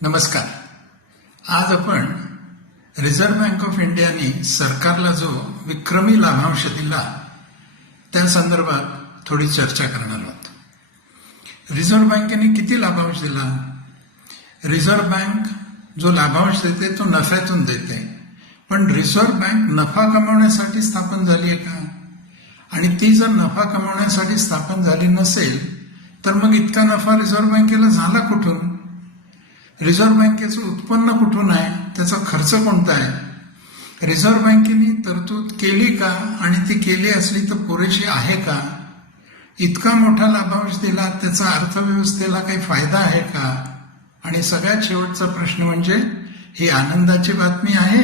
नमस्कार. आज आपण रिझर्व्ह बँक ऑफ इंडियाने सरकारला जो विक्रमी लाभांश दिला त्या संदर्भात थोडी चर्चा करणार आहोत. रिझर्व्ह बँकेने किती लाभांश दिला? रिझर्व्ह बँक जो लाभांश देते तो नफ्यातून देते, पण रिझर्व्ह बँक नफा कमावण्यासाठी स्थापन झाली आहे का? आणि ती जर नफा कमावण्यासाठी स्थापन झाली नसेल तर मग इतका नफा रिझर्व्ह बँकेला झाला कुठून? रिझर्व्ह बँकेचं उत्पन्न कुठून आहे? त्याचा खर्च कोणता आहे? रिझर्व्ह बँकेने तरतूद केली का? आणि ती केली असली तर पुरेशी आहे का? इतका मोठा लाभांश दिला त्याचा अर्थव्यवस्थेला काही फायदा आहे का? आणि सगळ्यात शेवटचा प्रश्न म्हणजे ही आनंदाची बातमी आहे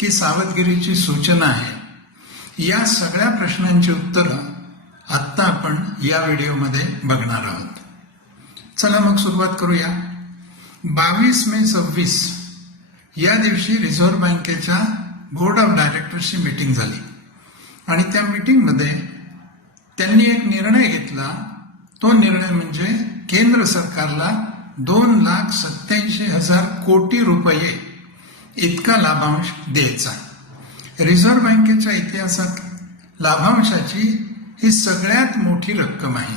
की सावधगिरीची सूचना आहे? या सगळ्या प्रश्नांची उत्तरं आत्ता आपण या व्हिडिओमध्ये बघणार आहोत. चला मग सुरुवात करूया. 22 मे 26 या दिवशी रिझर्व्ह बँकेच्या बोर्ड ऑफ डायरेक्टर्सची मीटिंग झाली आणि त्या मीटिंगमध्ये त्यांनी एक निर्णय घेतला. तो निर्णय म्हणजे केंद्र सरकारला 2,87,000 कोटी रुपये इतका लाभांश द्यायचा. रिझर्व्ह बँकेच्या इतिहासात लाभांशाची ही सगळ्यात मोठी रक्कम आहे.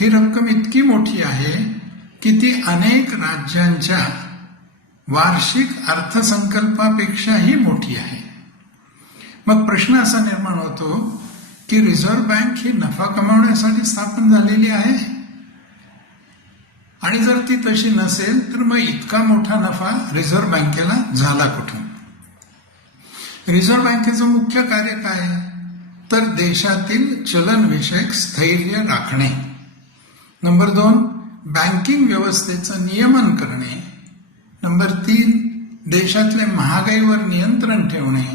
ही रक्कम इतकी मोठी आहे की ती अनेक राज्यांच्या वार्षिक अर्थसंकल्पापेक्षाही मोठी आहे. मग प्रश्न असा निर्माण होतो की रिझर्व्ह बँक ही नफा कमावण्यासाठी स्थापन झालेली आहे, आणि जर ती तशी नसेल तर मग इतका मोठा नफा रिझर्व्ह बँकेला झाला कुठून? रिझर्व्ह बँकेचं मुख्य कार्य काय आहे? तर देशातील चलनविषयक स्थैर्य राखणे. नंबर 2, बँकिंग व्यवस्थेचं नियमन करणे. नंबर 3, देशातल्या महागाईवर नियंत्रण ठेवणे.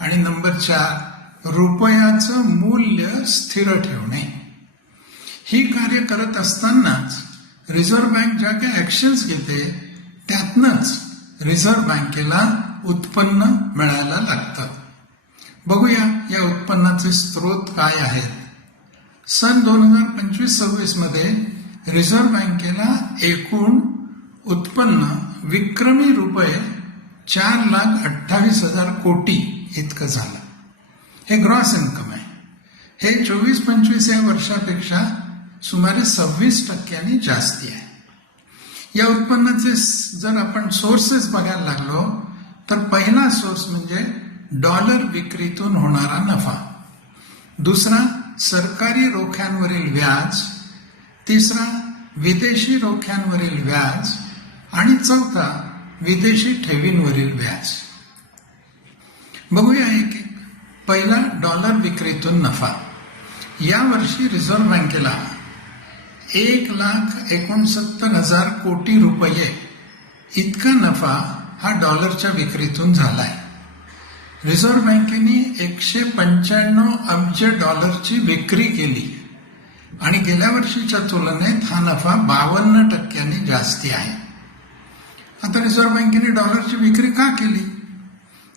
आणि नंबर 4, रुपयाचं मूल्य स्थिर ठेवणे. ही कार्य करत असतानाच रिझर्व्ह बँक ज्या काही ऍक्शन्स घेते त्यातनंच रिझर्व्ह बँकेला उत्पन्न मिळायला लागतं. बघूया या उत्पन्नाचे स्रोत काय आहेत. सन 2025-26 मध्ये रिझर्व्ह बँकेला एकूण उत्पन्न विक्रमी रुपये 4,28,000 कोटी इतकं झालं. हे ग्रॉस इन्कम आहे. हे 24-25 या वर्षापेक्षा सुमारे 26% जास्ती आहे. या उत्पन्नाचे जर आपण सोर्सेस बघायला लागलो तर पहिला सोर्स म्हणजे डॉलर विक्रीतून होणारा नफा. दुसरा सरकारी रोख्यांवरील व्याज. तिसरा विदेशी रोख्यांवरील व्याज. आणि चौथा विदेशी ठेवींवरील व्याज. बघूया एक एक. पहिला डॉलर विक्रीतून नफा. यावर्षी रिझर्व्ह बँकेला 1,69,000 कोटी रुपये इतका नफा हा डॉलरच्या विक्रीतून झालाय. रिझर्व्ह बँकेने 195 अब्ज डॉलरची विक्री केली आणि गेल्या वर्षीच्या तुलनेत हा नफा 52% जास्ती आहे. आता रिझर्व्ह बँकेने डॉलरची विक्री का केली?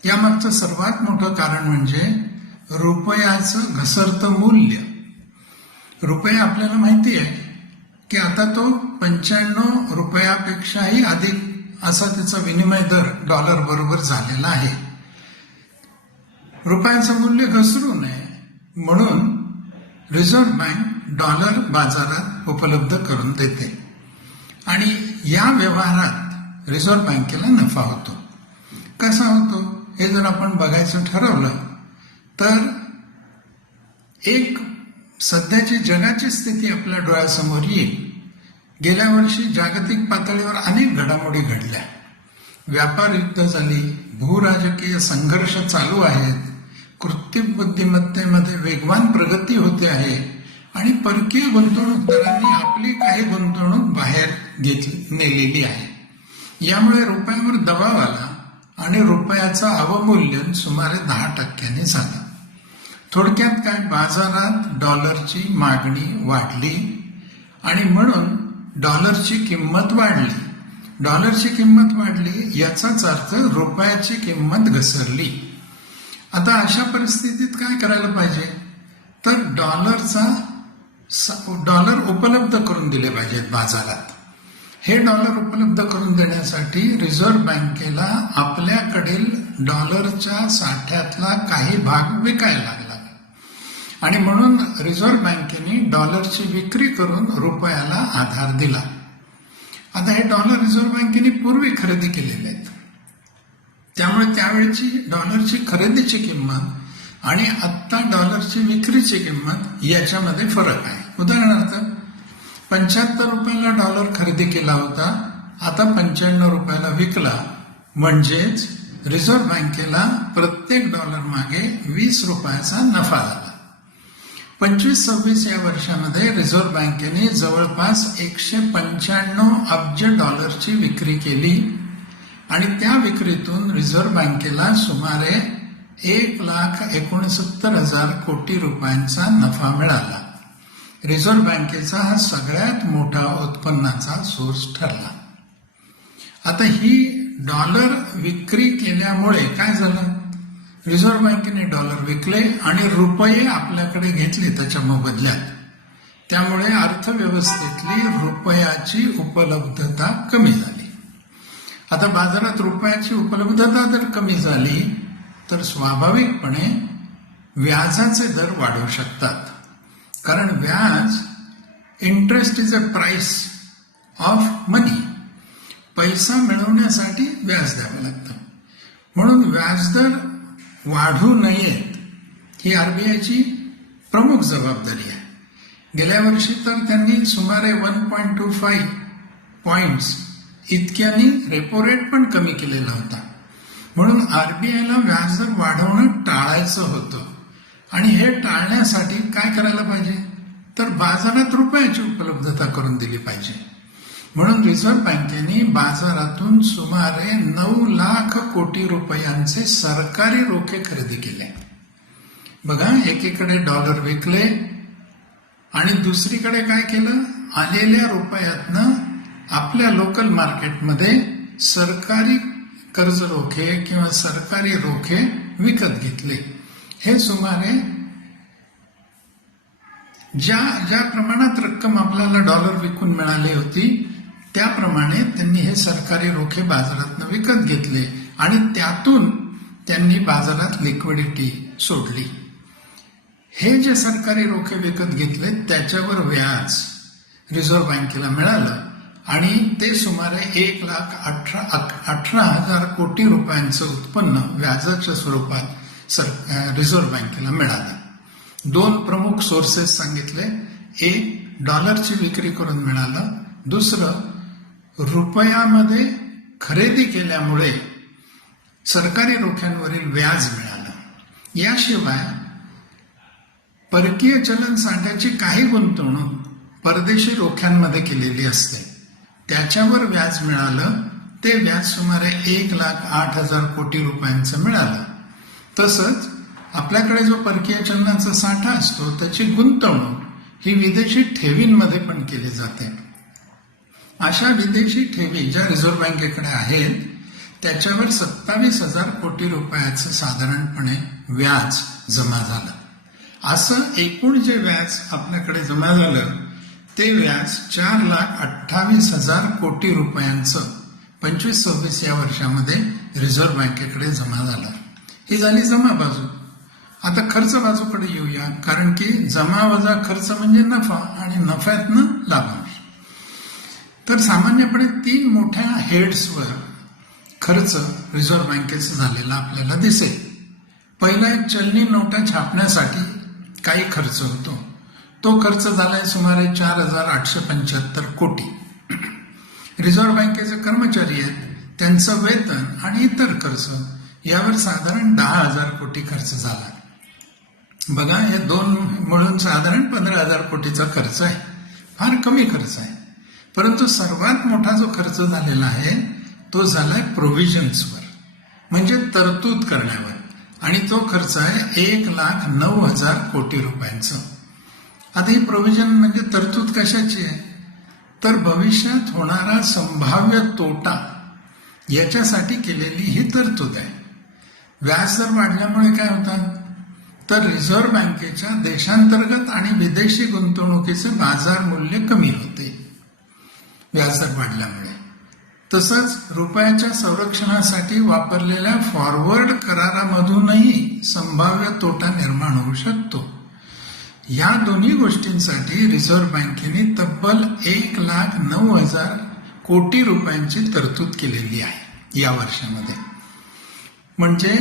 यामागचं सर्वात मोठं कारण म्हणजे रुपयाचं घसरतं मूल्य. रुपया आपल्याला माहिती आहे की आता तो 95 रुपयापेक्षाही अधिक असा त्याचा विनिमय दर डॉलर बरोबर झालेला आहे. रुपयाचं मूल्य घसरू नये म्हणून रिझर्व्ह बँक डॉलर बाजारात उपलब्ध करून देते आणि या व्यवहारात रिझर्व्ह बँकेला नफा होतो. कसा होतो हे जर आपण बघायचं ठरवलं तर एक सध्याची जगाची स्थिती आपल्या डोळ्यासमोर येईल. गेल्या वर्षी जागतिक पातळीवर अनेक घडामोडी घडल्या. व्यापार युद्ध झाली, भूराजकीय संघर्ष चालू आहेत, कृत्रिम बुद्धिमत्तेमध्ये वेगवान प्रगती होते आहे आणि परकीय गुंतवणूकदारांनी आपली काही गुंतवणूक बाहेर नेलेली आहे. यामुळे रुपयावर दबाव आला आणि रुपयाचं अवमूल्यन सुमारे 10% झालं. थोडक्यात काय, बाजारात डॉलरची मागणी वाढली आणि म्हणून डॉलरची किंमत वाढली. डॉलरची किंमत वाढली याचाच अर्थ रुपयाची किंमत घसरली. आता अशा परिस्थितीत काय करायला पाहिजे? तर डॉलर उपलब्ध करून दिले पाहिजेत बाजारात. हे डॉलर उपलब्ध करून देण्यासाठी रिझर्व्ह बँकेला आपल्याकडील डॉलरच्या साठ्यातला काही भाग विकायला लागला आणि म्हणून रिझर्व्ह बँकेने डॉलरची विक्री करून रुपयाला आधार दिला. आता हे डॉलर रिझर्व्ह बँकेने पूर्वी खरेदी केलेले आहेत, त्यामुळे त्यावेळची डॉलरची खरेदीची किंमत आणि आत्ता डॉलरची विक्रीची किंमत याच्यामध्ये फरक आहे. उदाहरणार्थ 75 रुपयाला डॉलर खरेदी केला होता, आता 95 रुपयाला विकला, म्हणजेच रिझर्व्ह बँकेला प्रत्येक डॉलर मागे 20 रुपयाचा नफा झाला. 25-26 या वर्षामध्ये रिझर्व्ह बँकेने जवळपास 195 अब्ज डॉलरची विक्री केली आणि त्या विक्रीतून रिझर्व्ह बँकेला सुमारे 1,69,000 कोटी रुपयांचा नफा मिळाला. रिझर्व्ह बँकेचा हा सगळ्यात मोठा उत्पन्नाचा सोर्स ठरला. आता ही डॉलर विक्री केल्यामुळे काय झालं? रिझर्व्ह बँकेने डॉलर विकले आणि रुपये आपल्याकडे घेतले त्याच्या मोबदल्यात. त्यामुळे अर्थव्यवस्थेतली रुपयाची उपलब्धता कमी झाली. आता बाजारात रुपयाची उपलब्धता जर कमी झाली तर स्वाभाविकपणे व्याजाचे दर वाढू शकतात, कारण व्याज, interest is a price of money, पैसा मिळवण्यासाठी व्याज द्यावं लागतं. म्हणून व्याजदर वाढू नयेत ही आरबीआयची प्रमुख जबाबदारी आहे. गेल्या वर्षी तर त्यांनी सुमारे 1.25 पॉइंट्स इतक्यानी रेपो रेट पण कमी केलेला होता. म्हणून आरबीआयला व्याजदर वाढवणं टाळायचं होतं आणि हे टाळण्यासाठी काय करायला पाहिजे? तर बाजारात रुपयाची उपलब्धता करून दिली पाहिजे. म्हणून रिझर्व्ह बँकेने बाजारातून सुमारे 9 लाख कोटी रुपयांचे सरकारी रोखे खरेदी केले. बघा, एकीकडे डॉलर विकले आणि दुसरीकडे काय केलं? आलेल्या रुपयातनं आपल्या लोकल मार्केटमध्ये सरकारी कर्ज रोखे किंवा सरकारी रोखे विकत घेतले. हे सुमारे ज्या प्रमाणात रक्कम आपल्याला डॉलर विकून मिळाली होती त्याप्रमाणे त्यांनी हे सरकारी रोखे बाजारातनं विकत घेतले आणि त्यातून त्यांनी बाजारात लिक्विडिटी सोडली. हे जे सरकारी रोखे विकत घेतले त्याच्यावर व्याज रिझर्व्ह बँकेला मिळालं आणि ते सुमारे 1,18,000 कोटी रुपयांचं उत्पन्न व्याजाच्या स्वरूपात रिझर्व्ह बँकेला मिळालं. 2 प्रमुख सोर्सेस सांगितले. एक, डॉलरची विक्री करून मिळालं. दुसरं, रुपयामध्ये खरेदी केल्यामुळे सरकारी रोख्यांवरील व्याज मिळालं. याशिवाय परकीय चलन साठ्याची काही गुंतवणूक परदेशी रोख्यांमध्ये केलेली असते, त्याच्यावर व्याज मिळालं. ते व्याज सुमारे 1,08,000 कोटी रुपयांचं मिळालं. तसंच आपल्याकडे जो परकीय चलनाचा साठा असतो त्याची गुंतवणूक ही विदेशी ठेवींमध्ये पण केली जाते. अशा विदेशी ठेवी ज्या रिझर्व्ह बँकेकडे आहेत त्याच्यावर 27,000 कोटी रुपयाचं साधारणपणे व्याज जमा झालं. असं एकूण जे व्याज आपल्याकडे जमा झालं ते व्याज 4,28,000 कोटी रुपयांचं 25-26 या वर्षामध्ये रिझर्व्ह बँकेकडे जमा झालं. ही झाली जमा बाजू. आता खर्च बाजूकडे येऊया, कारण की जमा वजा खर्च म्हणजे नफा आणि नफ्यातनं लाभांश. तर सामान्यपणे 3 मोठ्या हेड्सवर खर्च रिझर्व्ह बँकेचा झालेला आपल्याला दिसेल. पहिला, एक चलनी नोटा छापण्यासाठी काही खर्च होतो. तो खर्च झालाय सुमारे 4,875 कोटी. रिझर्व्ह बँकेचे कर्मचारी आहेत, त्यांचं वेतन आणि इतर खर्च यावर साधारण 10,000 कोटी खर्च झाला. बघा, हे 2 मिळून साधारण 15,000 कोटीचा खर्च आहे. फार कमी खर्च आहे. परंतु सर्वात मोठा जो खर्च झालेला आहे तो झालाय प्रोव्हिजन्सवर, म्हणजे तरतूद करण्यावर, आणि तो खर्च आहे 1,09,000 कोटी रुपयांचं. आता ही प्रोव्हिजन म्हणजे तरतूद कशाची आहे? तर भविष्यात होणारा संभाव्य तोटा याच्यासाठी केलेली ही तरतूद आहे. व्याजदर वाढल्यामुळे काय होतात? तर रिझर्व्ह बँकेच्या देशांतर्गत आणि विदेशी गुंतवणुकीचे बाजार मूल्य कमी होते. व्याजदर वाढल्यामुळे. तसंच रुपयाच्या संरक्षणासाठी वापरलेल्या फॉरवर्ड करारामधूनही संभाव्य तोटा निर्माण होऊ शकतो. या दोन्ही गोष्टींसाठी रिझर्व्ह बँकेने तब्बल 1,09,000 कोटी रुपयांची तरतूद केलेली आहे या वर्षामध्ये. म्हणजे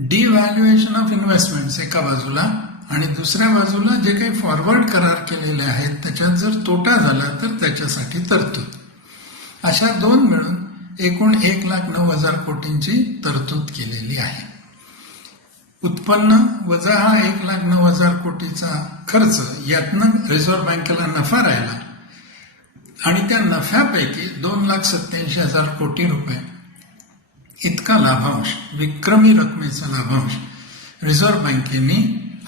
डिव्हॅल्युएशन ऑफ इन्व्हेस्टमेंट्स एका बाजूला आणि दुसऱ्या बाजूला जे काही फॉरवर्ड करार केलेले आहेत त्याच्यात जर तोटा झाला तर त्याच्यासाठी तरतूद, अशा दोन मिळून एकूण 1,09,000 कोटींची तरतूद केलेली आहे. उत्पन्न वजा हा 1,09,000 कोटीचा खर्च, यातनं रिझर्व्ह बँकेला नफा राहिला आणि त्या नफ्यापैकी 2,87,000 कोटी रुपये इतका लाभांश, विक्रमी रकमेचा लाभांश रिझर्व्ह बँकेने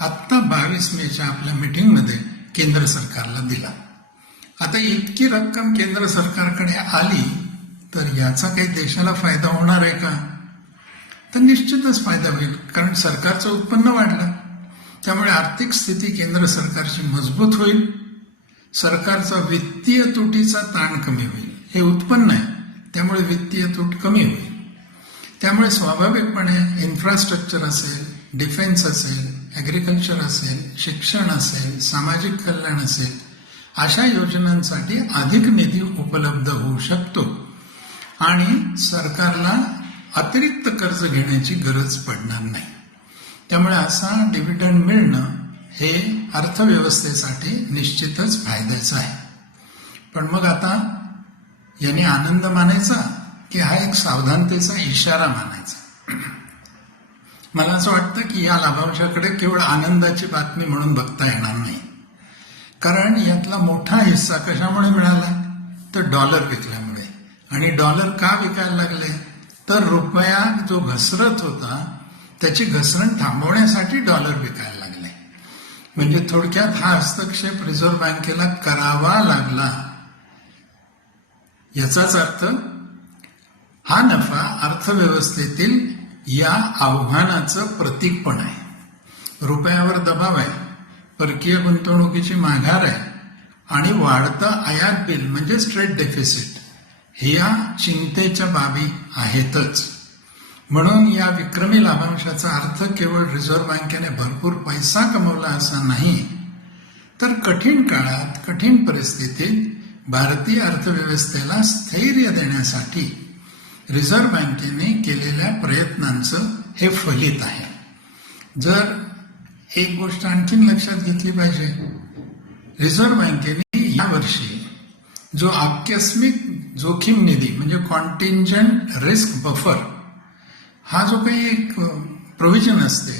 आत्ता 22 मेच्या आपल्या मीटिंगमध्ये केंद्र सरकारला दिला. आता इतकी रक्कम केंद्र सरकारकडे आली तर याचा काही देशाला फायदा होणार आहे का? तर निश्चितच फायदा होईल, कारण सरकारचं उत्पन्न वाढलं, त्यामुळे आर्थिक स्थिती केंद्र सरकारची मजबूत होईल, सरकारचा वित्तीय तुटीचा ताण कमी होईल. हे उत्पन्न आहे, त्यामुळे वित्तीय तूट कमी होईल. त्यामुळे स्वाभाविकपणे इन्फ्रास्ट्रक्चर असेल, डिफेन्स असेल, ॲग्रिकल्चर असेल, शिक्षण असेल, सामाजिक कल्याण असेल, अशा योजनांसाठी अधिक निधी उपलब्ध होऊ शकतो आणि सरकारला अतिरिक्त कर्ज घेण्याची गरज पडणार नाही. त्यामुळे असा डिव्हिडंड मिळणं हे अर्थव्यवस्थेसाठी निश्चितच फायद्याचं आहे. पण मग आता याने आनंद मानायचा की हा एक सावधानतेचा इशारा मानायचा? मला असं वाटतं की या लाभांशाकडे केवळ आनंदाची बातमी म्हणून बघता येणार नाही, कारण यातला मोठा हिस्सा कशामुळे मिळाला तर डॉलर विकल्यामुळे. आणि डॉलर का विकायला लागले तर रुपया जो घसरत होता त्याची घसरण थांबवण्यासाठी डॉलर विकायला लागले. म्हणजे थोडक्यात हा हस्तक्षेप रिझर्व्ह बँकेला करावा लागला. याचाच अर्थ हा नफा अर्थव्यवस्थेतील या आव्हानाचं प्रतीक पण आहे. रुपयावर दबाव आहे, परकीय गुंतवणुकीची माघार आहे आणि वाढतं आयात बिल म्हणजे ट्रेड डेफिसिट, ह्या चिंतेच्या बाबी आहेतच. म्हणून या विक्रमी लाभांशाचा अर्थ केवळ रिझर्व्ह बँकेने भरपूर पैसा कमवला असा नाही, तर कठीण काळात, कठीण परिस्थितीत भारतीय अर्थव्यवस्थेला स्थैर्य देण्यासाठी रिझर्व्ह बँकेने केलेल्या प्रयत्नांचं हे फलित आहे. जर एक गोष्ट आणखीन लक्षात घेतली पाहिजे, रिझर्व्ह बँकेने यावर्षी जो आकस्मिक जोखीम निधी म्हणजे कॉन्टिंजंट रिस्क बफर, हा जो काही एक प्रोव्हिजन असते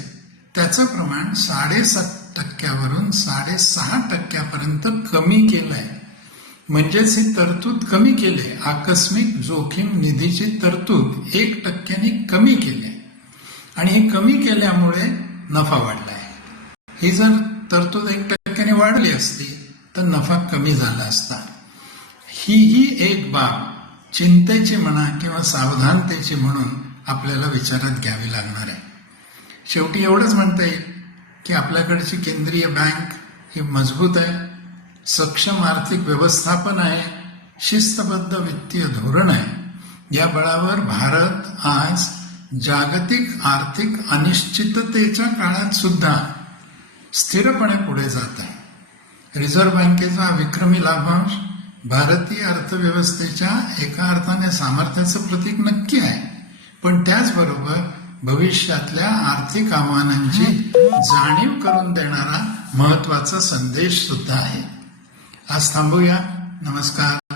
त्याचं प्रमाण 7.5% वरून 6.5% कमी केलंय. म्हणजेच ही तरतूद कमी केली, आकस्मिक जोखीम निधीची तरतूद 1% कमी केली आणि हे कमी केल्यामुळे नफा वाढला आहे. ही जर तरतूद 1% वाढली असती तर नफा कमी झाला असता. ही एक बाब चिंतेची म्हणा किंवा सावधानतेची म्हणून आपल्याला विचारात घ्यावी लागणार आहे. शेवटी एवढंच म्हणता येईल की आपल्याकडची केंद्रीय बँक ही मजबूत आहे, सक्षम आर्थिक व्यवस्थापन आहे, शिस्तबद्ध वित्तीय धोरण आहे. या बळावर भारत आज जागतिक आर्थिक अनिश्चिततेच्या काळात सुद्धा स्थिरपणे पुढे जात आहे. रिझर्व्ह बँकेचा विक्रमी लाभांश भारतीय अर्थव्यवस्थेच्या एका अर्थाने सामर्थ्याचं प्रतीक नक्की आहे, पण त्याचबरोबर भविष्यातल्या आर्थिक आव्हानांची जाणीव करून देणारा महत्वाचा संदेश सुद्धा आहे. आज थांबूया. नमस्कार.